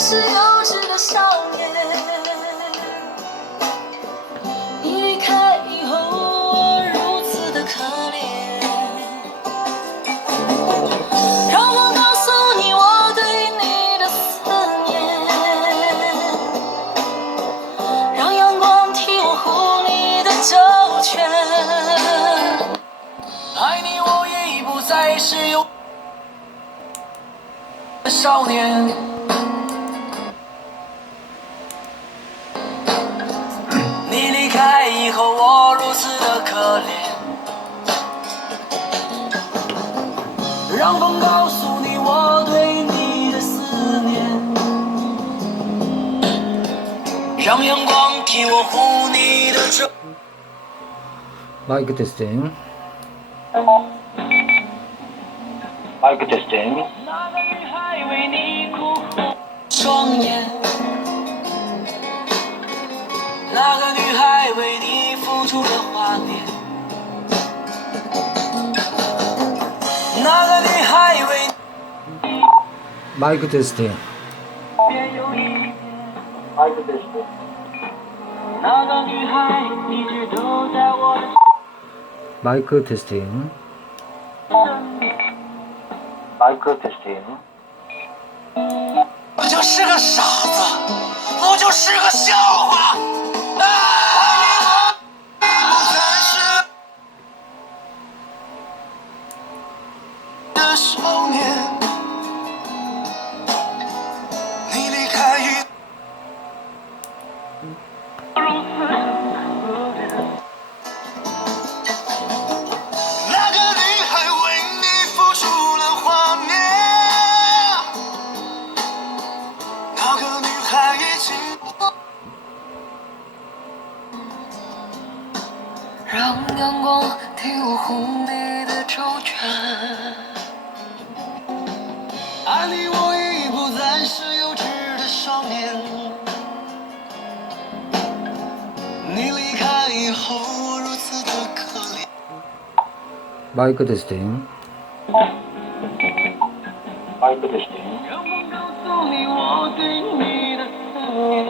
是幼稚的少年，你离开以后，我如此的可怜。让我告诉你我对你的思念，让阳光替我护你的周全。爱你，我已不再是幼稚的少年。你离开以后，我如此的可怜。让风告诉你我对你的思念，让阳光替我护你的周。마이크 테스팅. 마이크 테스팅. 那个女孩为你哭红双眼，那个女孩为你付出的画面，那个女孩为你 마이크 테스팅. 便有一天， 마이크 테스팅. 那个女孩一直都在我的 마이크 테스팅. 身边。 마이크 테스팅. 我就是个傻子，我就是个笑话。的少年，你离开以如此可怜。那个女孩为你付出了画面，那个女孩已经让阳光替我护你的周全。爱你，我已不再是幼稚的少年。你离开以后，我如此的可怜。 마이크 테스팅. 마이크 테스팅. 让风告诉你我对你的思念。